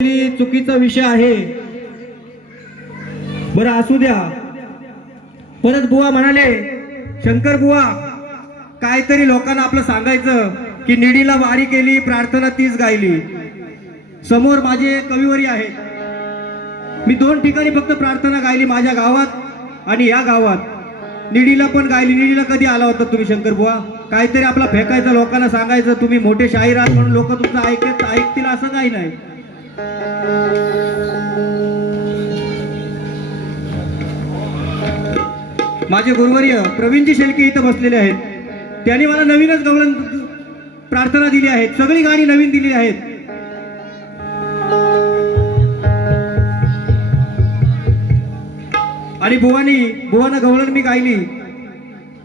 चुकीचा विषय आहे। बरं असू द्या। परत बुवा म्हणाले, शंकर बुवा काहीतरी लोकांना आपलं सांगायचं की निडीला वारी केली, प्रार्थना तीच गायली। समोर माझे कविवरी आहेत, मी 2 ठिकाणी फक्त प्रार्थना गायली, माझ्या गावात आणि या गावात। निडीला पण गायली। निडीला कधी आला होता तुम्ही शंकर बुवा? काहीतरी आपला फेकायचं, लोकांना सांगायचं तुम्ही मोठे शाहीर आहात म्हणून लोक तुमचं ऐकतील असं काही नाही। माझे गुरुवर्य प्रवीणजी शेळके इथं बसलेले आहेत, त्यांनी मला नवीनच गवळण प्रार्थना दिली आहे, सगळी गाणी नवीन दिली आहेत। आणि बुवानं गवळण मी गायली,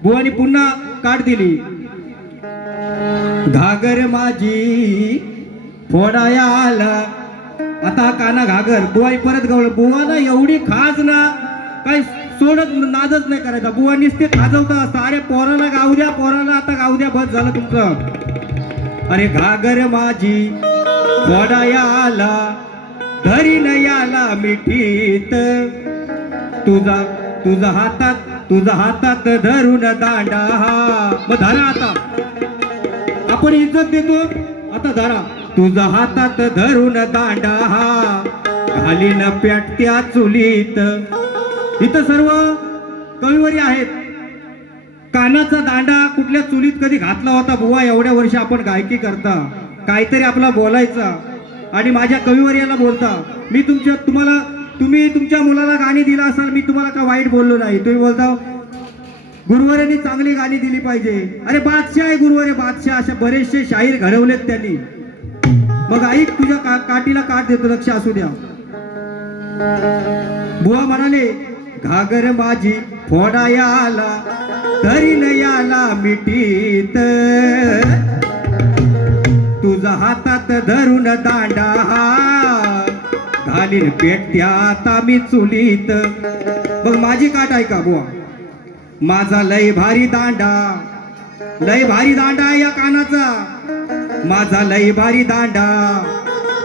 बुवानी पुन्हा काट दिली। घागर माझी फोडाया आला, आता काना घागर। बुवाई परत गवळ, बुवाना एवढी खास ना काय सोडत नादच नाही करायचा। बुवा नुसते खाजवता असता, अरे पोराला गाऊ द्या, पोराला आता गाऊ द्या, बस झालं तुमचं। अरे घागर माझी फोडाया आला, धरी न याला मिठीत, तुझा हातात धरून दांडा। मग धरा आता, आपण इज्जत देतो, आता धरा। तुझा हातात धरून दांडा, घालीन पेटत्या चुलीत। इथं सर्व कविवरी आहेत। कानाचा दांडा कुठल्या चुलीत कधी घातला होता बुवा? एवढ्या वर्ष आपण गायकी करता, काहीतरी आपला बोलायचा आणि माझ्या कविवर्याला बोलता। मी तुम्ही तुमच्या मुलाला गाणी दिला असाल, मी तुम्हाला का वाईट बोललो नाही। तुम्ही बोलता गुरुवर्यांनी चांगली गाणी दिली पाहिजे। अरे बादशाह आहे गुरुवर्य, बादशाह। अशा बरेचसे शाहीर घडवलेत त्यांनी। मग ऐक, तुझ्या काठीला काठ देतो, लक्ष असू द्या। बुवा म्हणाले, घागर माझी फोडाया आला, तरी न याला मिठीत, तुझा हातात धरून दांडा, घालीन पेटत्या आता मी चुलीत। मग माझी काठ ऐका बुवा, माझा लय भारी दांडा, लय भारी दांडा या कानाचा, माझा लय भारी दांडा,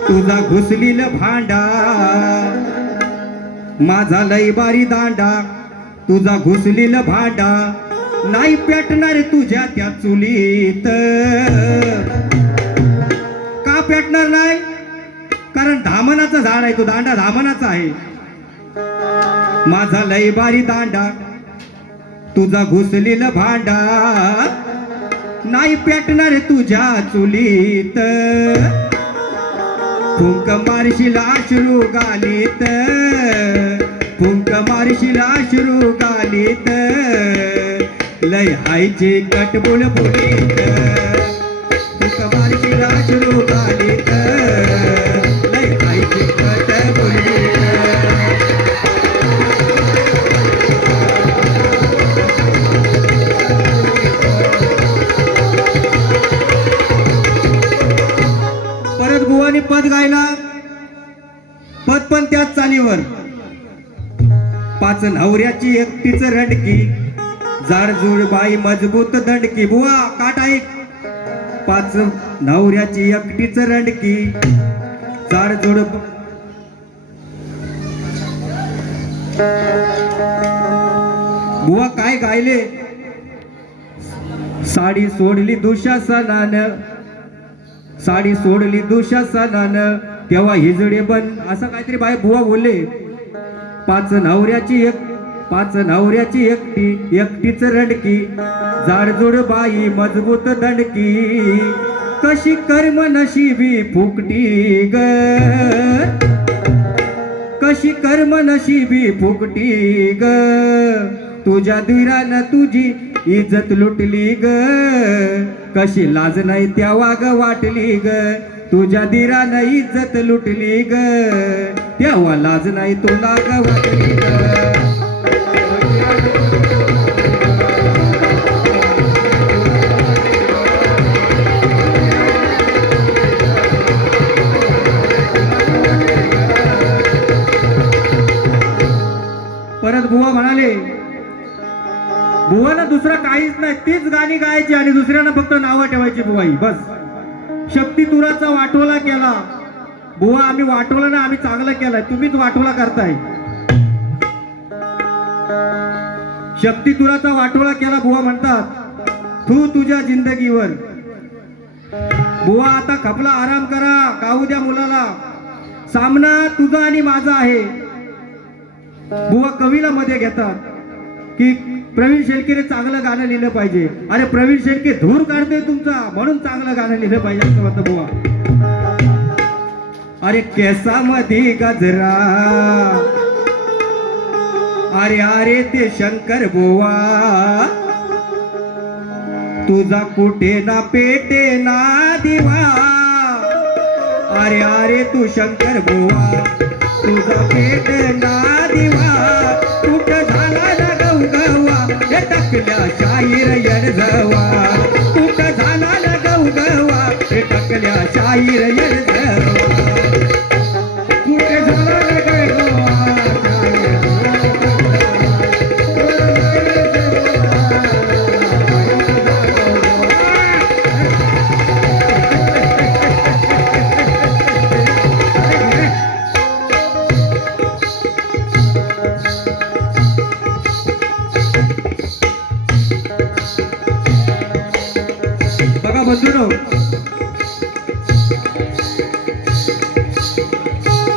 तुझा घुसलील भांडा। माझा लय भारी दांडा, तुझा घुसलील भांडा, नाही पेटणार तुझ्या त्या चुलीत। का पेटणार नाही? कारण धामणाचं झाड आहे, तो दांडा धामणाचा आहे। माझा लय भारी दांडा, तुझा घुसलील भांडा, नाही पेटणार तुझ्या चुलीत। फुंक मारशील अश्रू गालीत, फुंक मारशील अश्रू गालीत, लय हायची कट बुलबुलीत। फुंक मारशील अश्रू गालीत, लय हायची कट बुलबुलीत। परत बुवानी पद गायला, पद पण त्याच चालीवर। 5 नवऱ्याची एकटीच रडकी, जाडजूड बाई मजबूत दंडकी। बुवा काट ऐक, 5 नवऱ्याची एकटीच रडकी, जाडजूड। बुवा काय गायले? साडी सोडली दुशासनानं, साडी सोडली दुशासनानं, तेव्हा हिजडे बन, असं काहीतरी बाय बुवा बोलले। 5 नवऱ्याची एकटीच रडकी, जाडजूड बाई मजबूत दंडकी, कशी कर्म नशिबी फुकटी ग, कशी कर्म नशिबी फुकटी ग, तुझ्या धीरानं तुझी इज्जत लुटली ग, कशी लाज नाही त्या वाग वाटली ग, तुझ्या धीरानं इज्जत लुटली ग, तेव्हा लाज नाही तुला ग वाटली ग। परत बुवा म्हणाले, बुवाला दुसरं काहीच नाही, तीच गाणी गायची आणि दुसऱ्यांना फक्त नावं ठेवायची बुवाई, बस। शक्ती तुराचा वाटोला केला, बुवा आम्ही वाटवलं ना, आम्ही चांगलं केलंय, तुम्हीच वाटोळा करताय. शक्ती तुराचा वाटोळा केला बुवा म्हणतात. तू तुझ्या जिंदगीवर बुवा आता खपला, आराम करा, गाऊ द्या मुलाला. सामना तुझा आणि माझा आहे. बुवा कवीला मध्ये घेतात की प्रवीण शेळकेने चांगलं गाणं लिहिलं पाहिजे. अरे प्रवीण शेळके धूर काढतोय तुमचा, म्हणून चांगलं गाणं लिहिलं पाहिजे असं म्हणतं बुवा. अरे केसामध्ये गजरा, अरे अरे ते शंकर बुवा, तुझा कुठे ना पेटे ना दिवा. अरे अरे तू शंकर बुवा, तुझा पेट ना दिवा. कुठं झाला ना गवगवा, हे टाकल्या शाहीर येडजवा. कुठं झाला ना गवगवा, हे टाकल्या शाहीर येडजवा. कुठे झाला ना गवगवा, बंधूनो.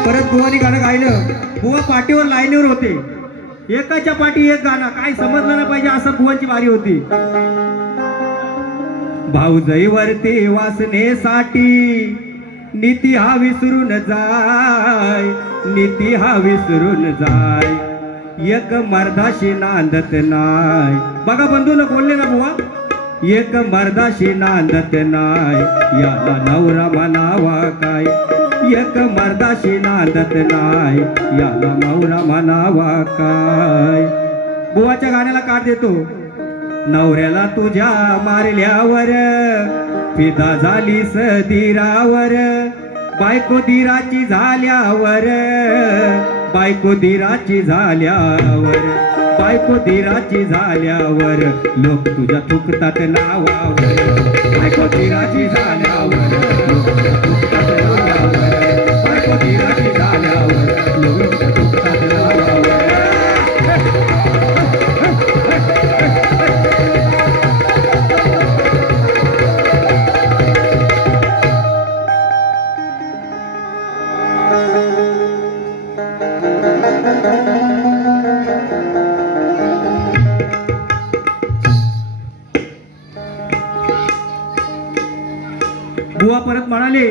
परत बुवानी गाणं गायलं. बुवा पाठीवर लाईनीवर होते, एकाच्या पाठी एक गाणं, काय समजलं ना पाहिजे असं बुवांची वारी होती. भाऊजाईवरती वासनेसाठी नीती हा विसरून जाय, नीती हा विसरून जाय. एक मर्दाशी नांदत नाय. बघा बंधून बोलले ना बुवा, एक मर्दाशी नांदत नाय, याला नवरा म्हणावा काय. एक मर्दाशी नांदत नाय, याला नवरा म्हणावा काय. बुवाच्या गाण्याला काढ देतो. नवऱ्याला तुझ्या मारल्यावर फिदा झालीस धीरावर. बायको धीराची झाल्यावर, बायको धीराची झाल्यावर, बायको धीराची झाल्यावर लोक तुझ्या थुकतात नावावर. बायको धीराची झाल्यावर लोक तुझ्या थुकतात नावावर. बायको धीराची झाल्यावर लोक तुझ्या थुकतात नावावर. बुवा परत म्हणाले,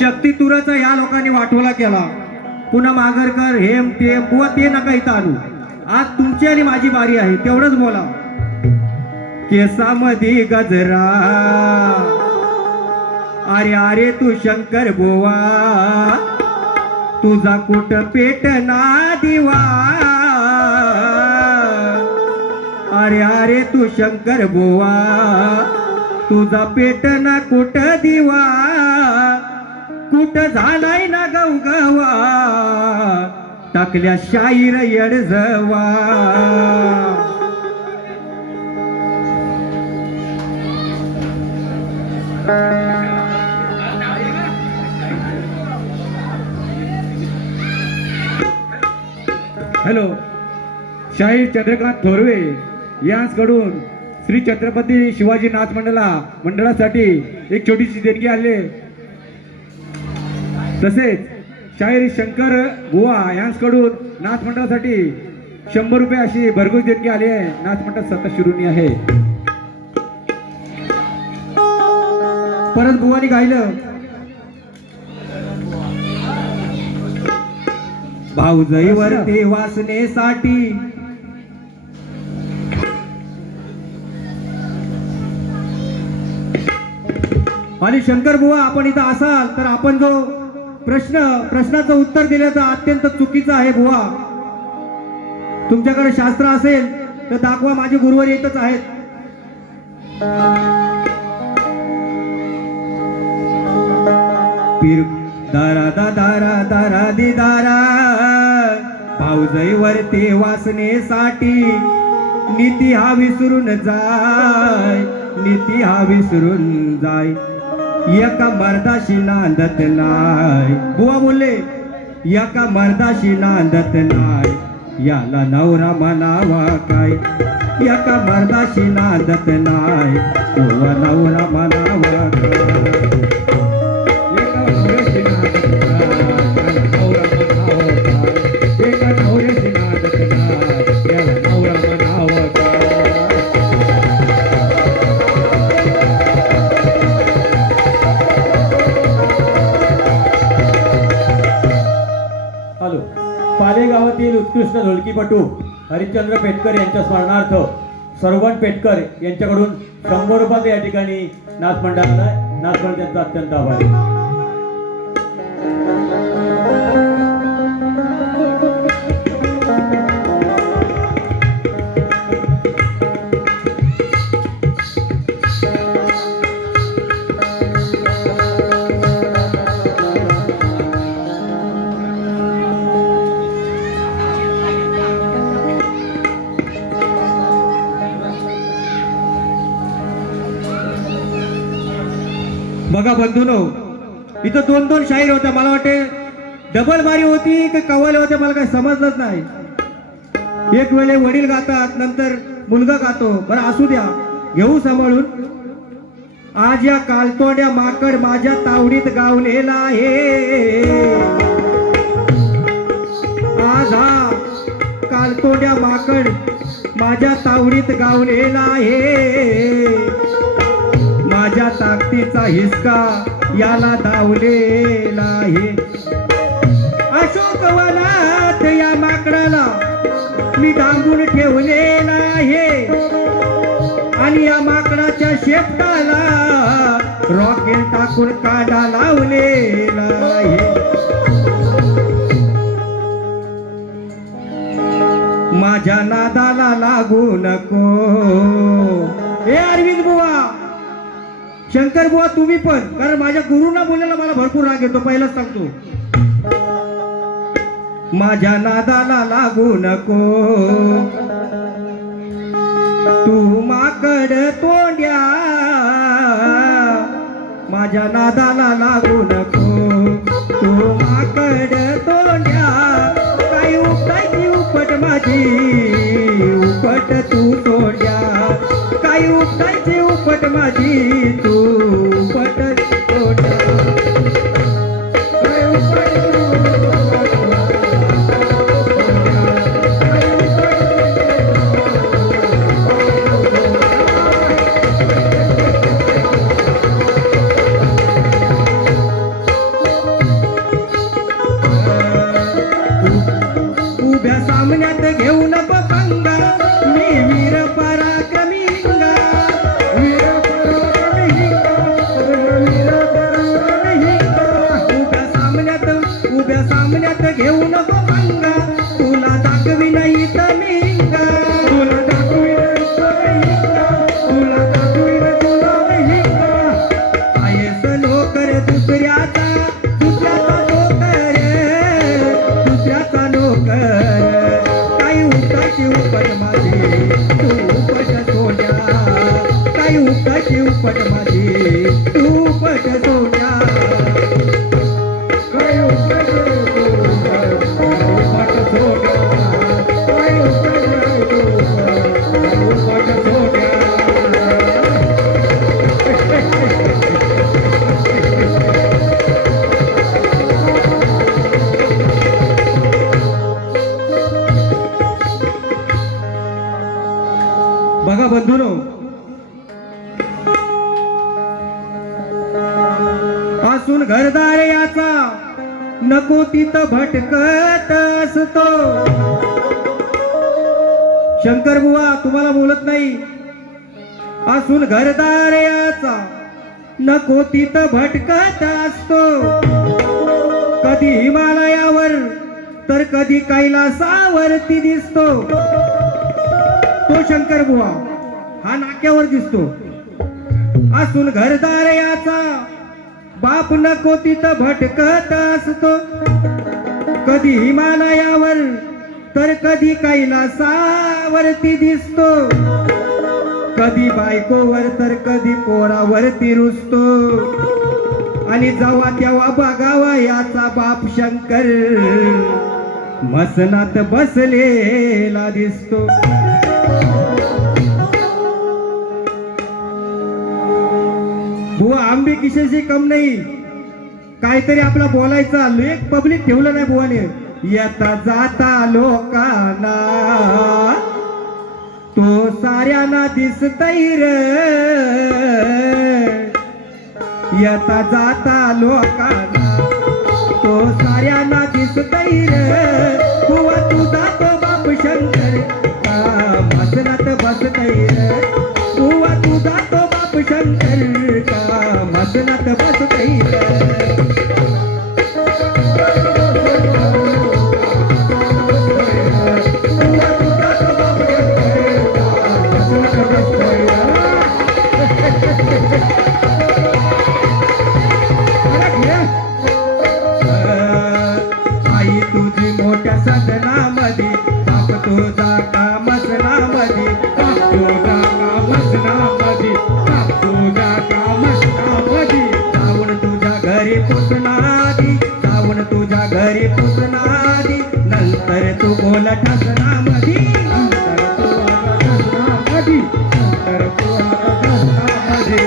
शक्ती तुराचा या लोकांनी वाटोळा केला. पुन्हा मागरकर हेम ते बुवा ते नका इथं आणू. आज तुमची आणि माझी बारी आहे, तेवढंच बोला. केसामध्ये गजरा, अरे अरे तू शंकर बुवा, तुझा कुठ पेट ना दिवा. अरे अरे तू शंकर बुवा, तुझा पेट ना कुठ दिवा. कुठ झालाय ना गवगवा, टाकल्या शाहीर येडजवा. हॅलो, शाहीर चंद्रकांत थोरवे यांकडून श्री छत्रपती शिवाजी नाथ मंडळासाठी एक छोटीशी देणगी आली. तसेच शाहीर शंकर बुवा यांकडून नाथ मंडळासाठी 100 रुपये अशी भरघोस देणगी आली आहे. नाथ मंडळ सतत शिरुनी आहे. परत बुवानी गायलं. भाऊजाईवर ते वासनेसाठी आणि शंकर बुवा आपण इथं असाल तर आपण जो प्रश्नाचं उत्तर दिलं तर अत्यंत चुकीचं आहे बुवा. तुमच्याकडे शास्त्र असेल तर दाखवा, माझे गुरुवर येतच आहेत. पीर दारा दा दारा दारा दि दारा, भाऊजाईवरती वासनेसाठी नीती हा विसरून जाय, नीती हा विसरून जाय. एका मर्दाशी नांदत नाय, बुवा बोलले एका मर्दाशी नांदत नाय, याला नवरा म्हणावा काय, एका मर्दाशी नांदत नाय, बुवा नवरा म्हणावा काय. एका नवऱ्याशी नांदत नाही, त्याला नवरा म्हणावं काय. एका नवऱ्याशी नांदत नाही, त्याला नवरा म्हणावं काय. हॅलो. पाले गावातील उत्कृष्ट ढोलकीपटू हरिश्चंद्र पेटकर यांच्या स्मरणार्थ सर्वण पेटकर यांच्याकडून 100 रुपयाचे या ठिकाणी नाच मंडळाला नाच मंडळ त्यांचा अत्यंत आभार आहे. बघा बंधूनो, इथं 2-2 शाहीर होत्या. मला वाटते डबल बारी होती की कव्वाली होते, मला काही समजलंच नाही. एक वेळे वडील गातात, नंतर मुलगा गातो. बरं असू द्या, घेऊ सांभाळून. आज या कालतोंड्या माकड माझ्या तावडीत गावलेला आहे. आज हा कालतोंड्या माकड माझ्या तावडीत गावलेला आहे. माझ्या ताकदीचा हिसका याला दावलेला आहे. अशोकवनात या माकडाला मी डांबून ठेवलेला आहे, आणि या माकडाच्या शेपटाला रॉकेट टाकून काढा लावलेला आहे. माझ्या नादाला लागू नको. हे अरविंद बुवा, शंकर बुवा, तुम्ही पण, कारण माझ्या गुरुंना बोलायला मला भरपूर राग येतो, पहिलाच सांगतो. माझ्या नादाला लागू नको तू माकड तोंड्या, माझ्या नादाला लागू नको तू माकड तोंड्या. काही उपटायची उपट माझी, उपट तू तोंड्या. काही उपटायची उपट माझी, तू उपट तोंड्या. काही उपट उभ्या सामन्यात घेऊ नको पंगा, मी वीर पराक्रमी हिंगा. वीर पराक्रमी हिंगा, वीर पराक्रमी हिंगा. उभ्या सामन्यात घेऊ नको पंगा, तुला दाखवी नाही तर मी हिंगा. तुला दाखवी नाही तर मी हिंगा, तुला दाखवी नाही तुला मी हिंगा. आहेस नोकर दुसऱ्याचा, दुसऱ्याचा नोकर, दुसऱ्याचा नोकर. काही उपटाची उपट माझी, तू उपट सोड्या. काही उपटाची उपट माझी, तू उपट सोड्या. काही उपट सोड्या, काही उपट सोड्या. बघा बंधूनो, असून घरदार याचा नको तिथं भटकत असतो. शंकर बुवा, तुम्हाला बोलत नाही. असून घरदार याचा नको तिथं भटकत असतो. कधी हिमालयावर तर कधी कैलासावरती दिसतो. तो शंकर बुवा हा नाक्यावर दिसतो. असून घरदार याचा बाप नको तिथं भटकत असतो. कधी हिमालयावर तर कधी कैलासावरती दिसतो. कधी बायकोवर तर कधी पोरावरती रुसतो. आणि जेव्हा तेव्हा बघावा याचा बाप शंकर मसनात बसलेला दिसतो. बुवा आंबे किशाशी कम नाही, काहीतरी आपला बोलायचा एक पब्लिक ठेवलं नाही बुवाने. येता जाता लोकांना तो साऱ्यांना दिसतय रे, येता जाता लोकांना तो साऱ्यांना दिसतय रे. बुवा तुझा तो बाप शंकर का मसनात बसतय रे, बुवा तुझा तो बाप शंकर का मसनात बसतय रे. आई तुझी मोठ्या सदनामध्ये, बाप तुझा का मसनामध्ये, बाप तुझा का मसनामध्ये, बाप तुझा का मसनामध्ये. जाऊन तुझ्या घरी पुसणादी, जाऊन तुझ्या घरी पुसणादी, नंतर तू बोल ठसनामध्ये. नंतर तू आता दसनामध्ये, नंतर तू आता दसनामध्ये.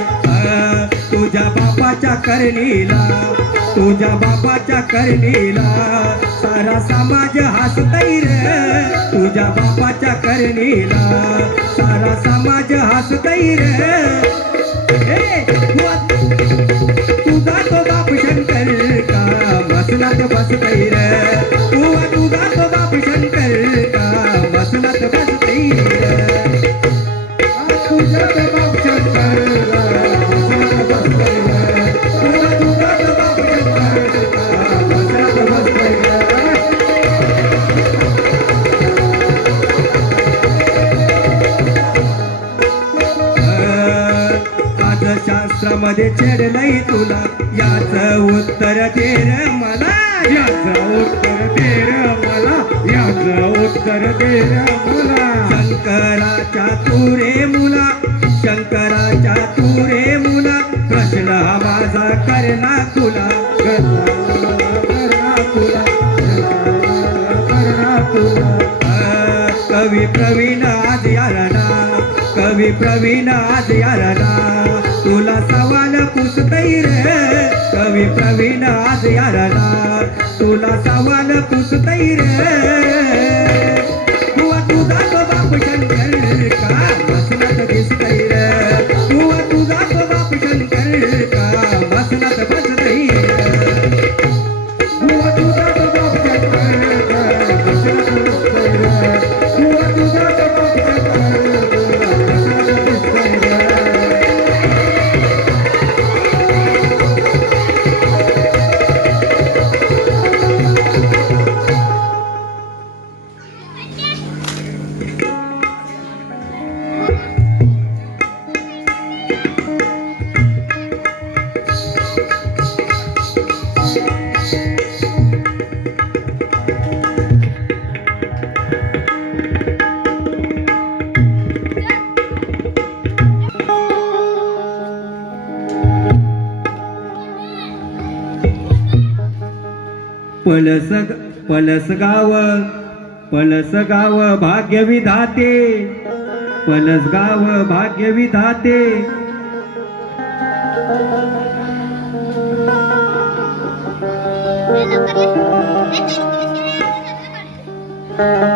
तुझ्या बापाच्या करणीला, तुझ्या बापाच्या करणीला सारा समाज हसतय रे, तुझ्या बापाच्या करणीला सारा समाज हसतय रे. हे, तुझा तो बाप शंकर का मसनात बसतय रे, तुझा तो बाप शंकर का मसनात बसतय रे. तुझा तो बाप शंकर मसनात बसतय रे, तुझा तो बाप शंकर मसनात बसतय रे. आज शास्त्रामध्ये छेडलंय तुला, याच उत्तर दे रे मला. याचं उत्तर दे रे मला, याचं उत्तर दे रे मला. शंकराच्या तुरे मुला, शंकराच्या तुरे मुला, प्रश्न हा माझा करना तुला. कवी प्रवीण आज यारणा, कवी प्रवीण आज यारणा, तुला सवाल पुसतय रे. कवी प्रवीण आज यारणा, तुला सवाल पुसतय रे. तुझा तो बाप शंकर का मसनात दिसतय रे, तुझा तो बाप शंकर का मसनात बसतय रे. तुझा तो बाप शंकर मसनात बसतय रे, तुझा तो बाप शंकर मसनात बसतय रे. पलसगाव भाग्य विधाते, पलसगाव भाग्य विधाते.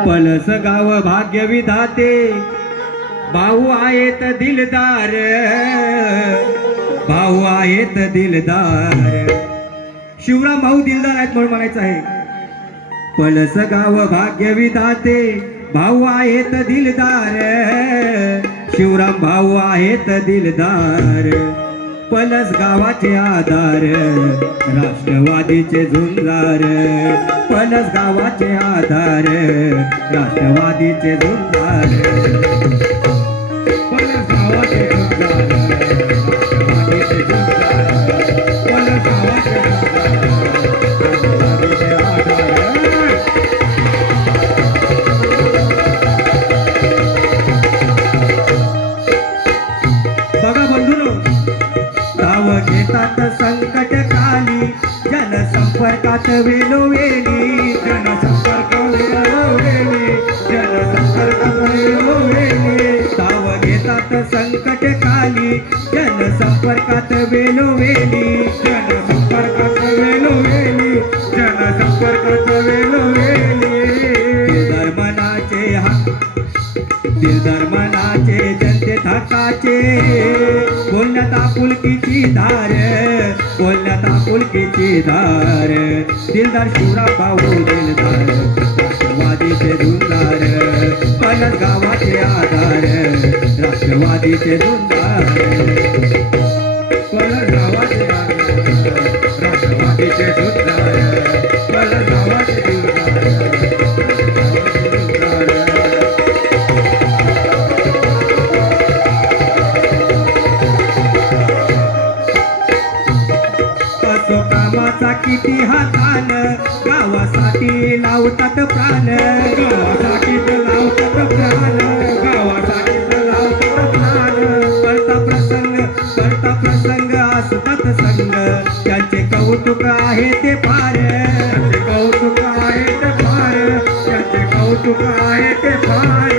पलसगाव भाग्य विधाते, भाऊ आहेत दिलदार, भाऊ आहेत दिलदार. शिवराम भाऊ दिलदार आहेत म्हणून म्हणायचं आहे. पलसगाव भाग्य विधाते, भाऊ आहेत दिलदार, शिवराम भाऊ आहेत दिलदार. पलस गावाचे आधार, राष्ट्रवादीचे झुंजार. पलस गावाचे आधार, राष्ट्रवादीचे झुंजार. पलस गावाचे झुंजार, राष्ट्रवादीचे झुंजार. पलस गावाचे झुंजार, राष्ट्रवादीचे आधार. बघा बंधूनो, धाव घेतात संकट का वेली जनसंपर्क वेळोवेळी जनसंपर्क वेळोवेळी साव घेतात संकट काली जनसंपर्कात वेळोवेळी जनसंपर्कात वेळोवेळी जनसंपर्कात वेळोवेळी दिलदार मनाचे जनतेत हक्काचे बोलण्यात आपुलकीची धार बोलण्यात आपुलकीची धार दिलदार शिवराव भाऊ दिलदार राष्ट्रवादीचे धुंदार पलस गावाचे आधार राष्ट्रवादीचे धुंदार पलस गावाचे राष्ट्रवादीचे धुंदार पलस गावाचे धुंदार असो कामाचा किती हातान गावासाठी लावतात प्राण गावासाठी लावतात प्राण गावासाठी लावतात प्राण करता प्रसंग असतात संग त्यांचे कौतुक आहे ते फार त्याचे कौतुक आहे ते फार त्याचे कौतुक आहे ते फार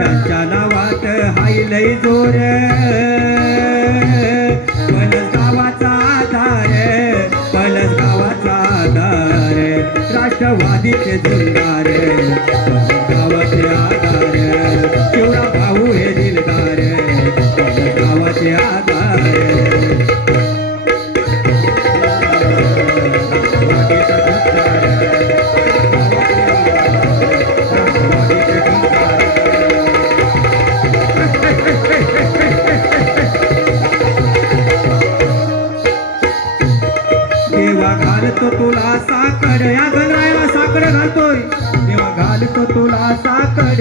त्यांच्या नावात हाय लय जोर पलस गावाचा आधार पलस गावाचा आधार राष्ट्रवादीचे जुलदार गावाचे आधार शिवराव भाऊ हे दिलदार पलस गावाचे आधार देवा घालतो तुला साकड या गणरायाला साकड घालतोय देवा घालतो तुला साकड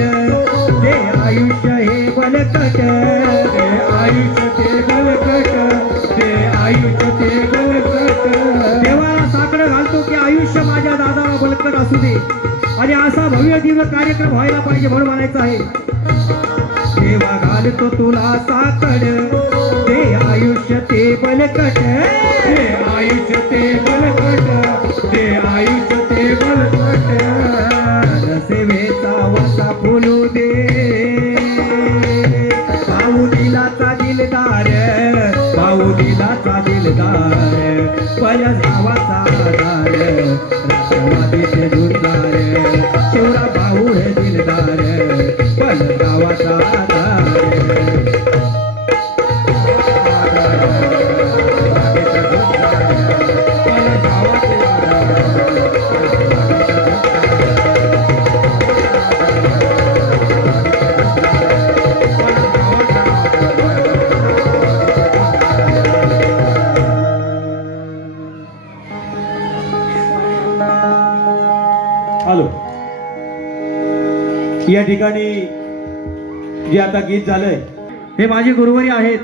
दे आयुष्य हे बलकट ते आयुष्य ते बलकट ते आयुष्य ते बलकट देवाला साकड घालतो की आयुष्य माझ्या दादाला बलकट असू दे आणि असा भव्य दिव्य कार्यक्रम व्हायला पाहिजे म्हणून म्हणायचं आहे देवा घालतो तुला साकड दे आयुष्य ते बलकट ते आयुष्य ते बलकट ते आयुष्य ते बलकट सेवेचा वासा फुलू दे भाऊ दिलाचा दिलदार भाऊ दिलाचा दिलदार पलस गावाचा आधार राष्ट्रवादीचे धुरदार शिवराव भाऊ हे दिलदार पलस गावाचा आधार आलो या ठिकाणी जे आता गीत झालंय हे माझे गुरुवरी आहेत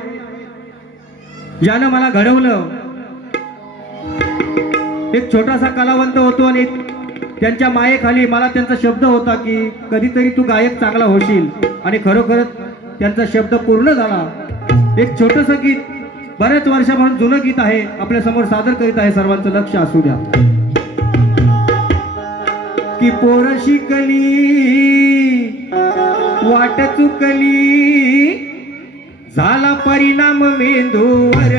ज्यानं मला घडवलं एक छोटासा कलावंत होतो आणि त्यांच्या मायेखाली मला त्यांचा शब्द होता की कधीतरी तू गायक चांगला होशील आणि खरोखरच त्यांचा शब्द पूर्ण झाला एक छोटंसं गीत बऱ्याच वर्षापासून जुनं गीत आहे आपल्या समोर सादर करीत आहे सर्वांचं लक्ष असू द्या की पोर शिकली वाट चुकली झाला परिणाम मेंदूवर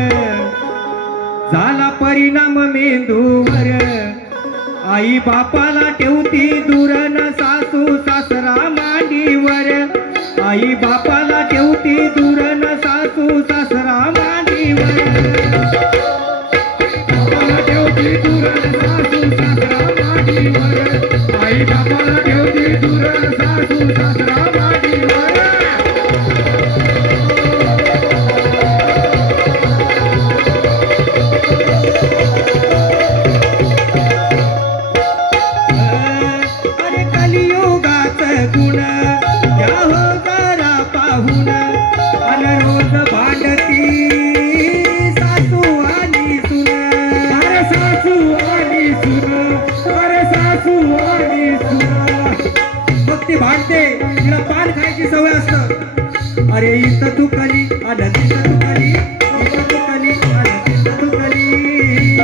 झाला परिणाम मेंदूवर आई बापाला ठेवती दूर न सासू सासरा मांडीवर आई बापाला ठेवती दूर न सासू सासरा मांडीवर बापाला ठेवती दूर सासू सासरा मांडीवर आई बापाला ठेवती दूर सासू सासरा मांडीवर अरे कलियुगाच गुण या हो जरा पाहून अन रोज भांडती सासू आणि सुन अरे सासू आणि सुन अरे सासू आणि सुन मग ती भांडते तिला पान खायची सवय असत अरे इथं तू कली अन तिथं तू कली इथं तू कली अन तिथं तू कली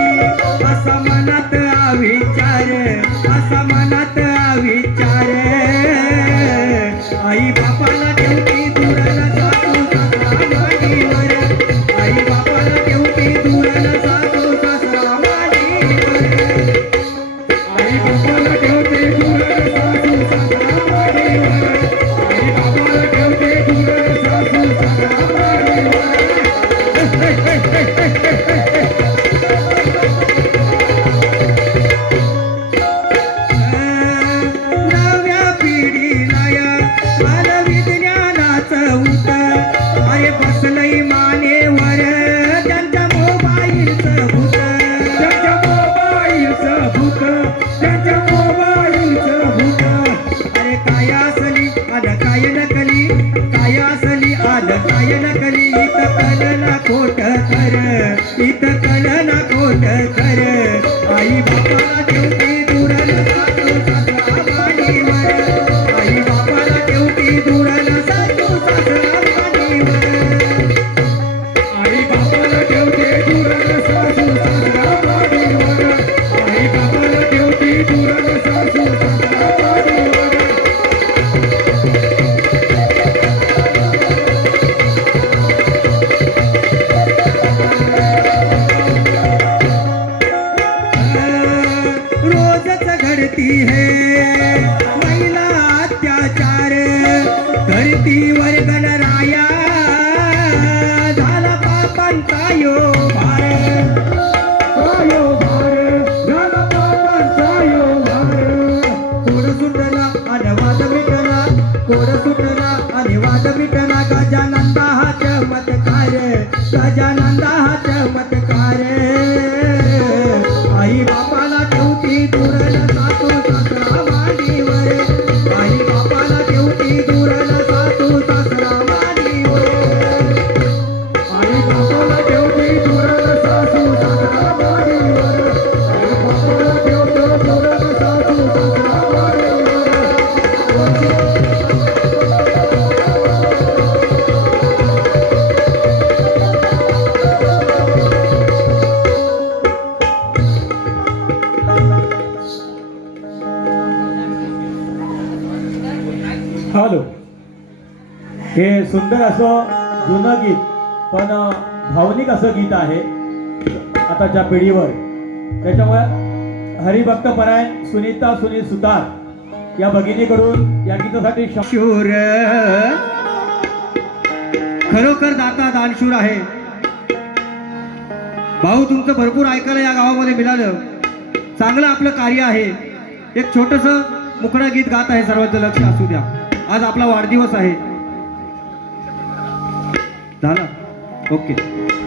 असा मनात विचार असा मनात विचार आई बापाला ठेवती दूर न सासू सासरा मांडीवर आई बापाला ठेवती दूर न सासू सासरा मांडीवर आई बापाला ठेवते दूर सासू सासरा मांडीवर आई बापाला ठेवते दूर सासू सासरा मांडीवर नव्या पिढीला या बालविज्ञानाचं ऊत आहे बसलंय मानेवर त्यांच्या मोबाईलचं भूत त्यांच्या मोबाईलचं भूत त्यांच्या मोबाईलचं भूत अरे काय असली आलं काय नकली काय असली आलं काय नकली इथं कळना खोट कर इथं कळना खोट कर आई बापाला ठेवती दूर न सासू सासरा मांडीवर आई बापाला ठेवती दूर न सासू सासरा मांडीवर आई बापाला ठेवते दूर सासू सासरा मांडीवर आई बापाला ठेवते दूर सासू सासरा मांडीवर रोजच घडती है महिला अत्याचार धरतीवर गणराया झाला पापांचा यो भार आयो भार झाला पापांचा यो भार कोड सुटला आणि वाद मिटला कोड सुटला आणि वाद मिटला गजानंदा हा चमत्कार गजानंदा हा चमत्कार आई बापाला ठेवती दूर न सासू सासरा मांडीवर आई बापाला ठेवती दूर न सासू सासरा मांडीवर आई बापाला ठेवते दूर सासू सासरा मांडीवर आई बापाला ठेवतो दूर सासू सासरा मांडीवर हॅलो हे सुंदर असं जुनं गीत पण भावनिक असं गीत आहे आताच्या पिढीवर त्याच्यामुळे हरिभक्त परायण सुनीता सुनील सुतार या भगिनीकडून या गीतासाठी शूर खरोखर दाता दानशूर आहे भाऊ तुमचं भरपूर ऐकायला या गावामध्ये मिळालं चांगलं आपलं कार्य आहे एक छोटस मुखडा गीत गात आहे सर्वांचं लक्ष असू द्या आज आपला वाढदिवस आहे झाला ओके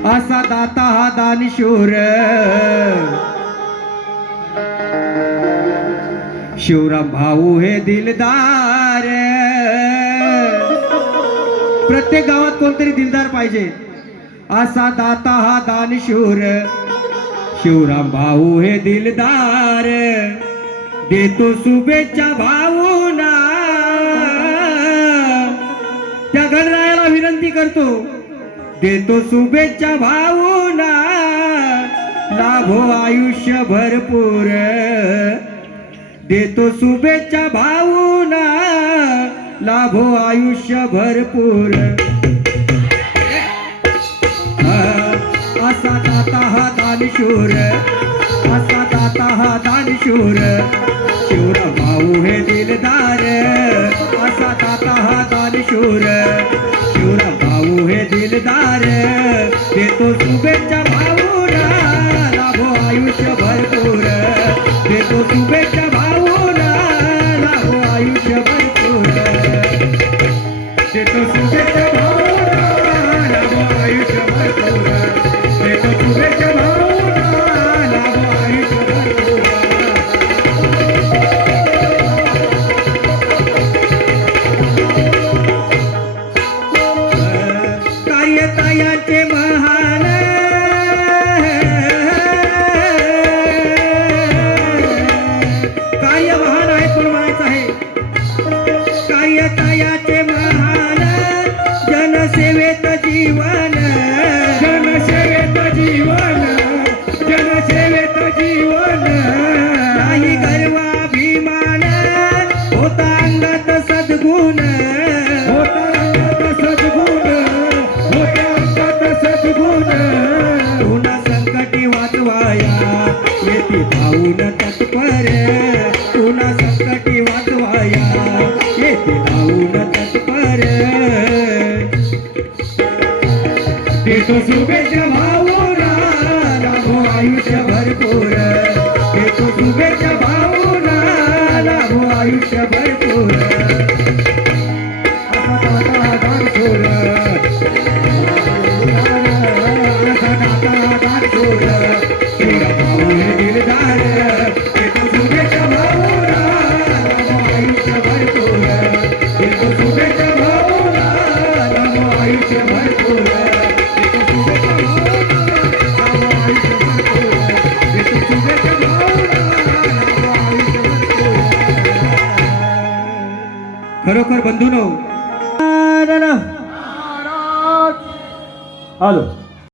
असा दाता हा दानशूर शिवराम भाऊ हे दिलदार प्रत्येक गावात कोणतरी दिलदार पाहिजे असा दाता हा दानशूर शिवराम भाऊ हे दिलदार देतो शुभेच्छा भाऊना त्या गणरायाला विनंती करतो देतो शुभेच्छा भाऊना लाभो आयुष्य भरपूर देतो शुभेच्छा भाऊना लाभो आयुष्य भरपूर असा दाता हा दानशूर असा दाता हा दानशूर शिवराम भाऊ हे दिलदार असा दाता हा दानशूर शिवराम भाऊ हे दिलदार देतो शुभेच्छा भाऊना लाभो आयुष्य भरपूर देतो शुभेच्छा भाऊना लाभो आयुष्य भरपूर देतो शुभेच्छा भाऊना लाभो आयुष्य भरपूर देतो शुभेच्छा भाऊना लाभो आयुष्य भरपूर कार्यतायाचे महान शुभेच्छा भाऊला लाभो आयुष्य भरपूर देतो शुभेच्छा भाऊला लाभो आयुष्य भरपूर असा दाता दानशूर असा दाता दानशूर शिरा भाऊ हे दिलदार देतो शुभेच्छा भाऊला लाभो आयुष्य भरपूर देतो शुभेच्छा भाऊला लाभो आयुष्य भरपूर खरोखर बंधूनो आलो